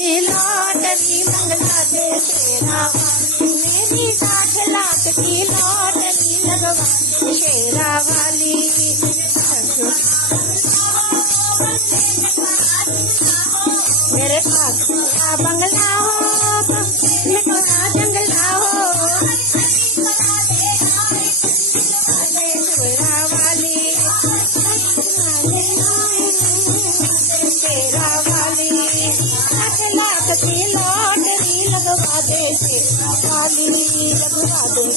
की लॉटरी मंगला दे शेरा वाली, मेरी 60 लाख की लॉटरी लगवा दे शेरा वाली। मेरे पास बड़ा बंगला हो, बड़ा जंगला हो, शेरा वाली, शेरा वाली। 60 लाख की लॉटरी लगवा दे शेरा वाली, लगवा दे।